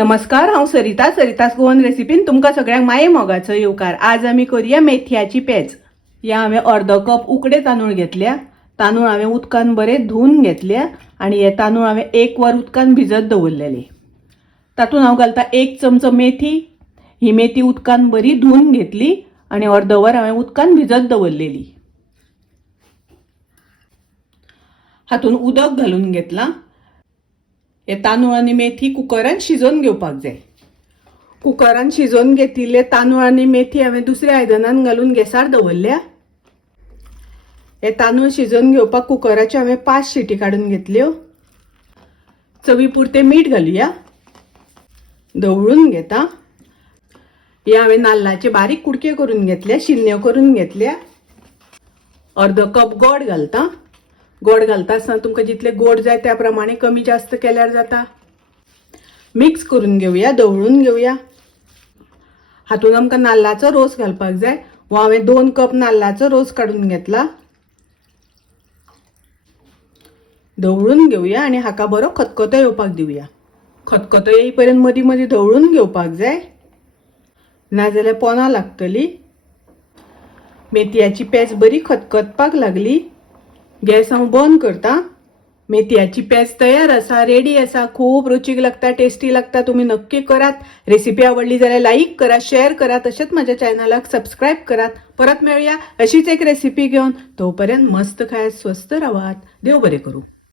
नमस्कार, हांव सरितास गोवन रेसिपीन तुमकां सगळ्यांक माये मोगाचो येवकार। आज आमी करूया मेथयाची पेज। या हांवें अर्दो कप उकडे तांदूळ घेतल्या। तांदूळ हांवें उदकान बरे धुवन घेतल्या आणि हे तांदूळ हांवें 1 वर उदकान भिजत दवरलेले। तातूंत हांव घालता 1 चमचो मेथी। ही मेथी उदकान बरी धुवन घेतली आणि अर्दो वर हांवें उदकान भिजत दवरलेली। हातून उदक घालून घेतला। हे तांदूळ आणि मेथी कुकरान शिजोवन घेवपाक जाय। कुकरान शिजोवन घेतिल्ले तांदूळ आणि मेथी हांवें दुसऱ्या आयदनान घालून गॅसार दवरल्या। हे तांदूळ शिजोवन घेवपाक कुकराचे हांवें 5 शिटी काडून घेतल्यो। चवी पुरते मीठ घालुया। दवळून घेता। हे हांवें नाल्लाचे बारीक कुडके करून घेतल्या, शिन्यो करून घेतल्या। अर्धो कप गोड घालता। गोड घालता आसतना तुमकां जितले गोड जाय त्या प्रमाणे कमी जास्त केल्यार जाता। मिक्स करून घेवया, दवळून घेवया। हातून आमकां नाल्लाचो रोस घालपाक जाय। हो हांवें 2 कप नाल्लाचो रोस काडून घेतला। दवळून घेवया आणि हाका बरो खतखतो येवपाक दिवया। खतखतो येईपर्यंत मदीं मदीं दवळून घेवपाक जाय, नाजाल्यार पोना लागतली। मेथयाची पेज बरी खतखतपाक लागली। गॅस हांव बंद करता। मेथयाची पेज तयार आसा, रेडी आसा। खूब रुचीक लागता, टेस्टी लागता। तुम्ही नक्की करात। रेसिपी आवडली जाल्यार लाईक करा, शेअर करा, तसेच माझ्या चॅनलाक सबस्क्राईब करात। परत मेळूया अशीच एक रेसिपी घेऊन। तोपर्यंत मस्त खायात, स्वस्त राहात। देव बरे करू।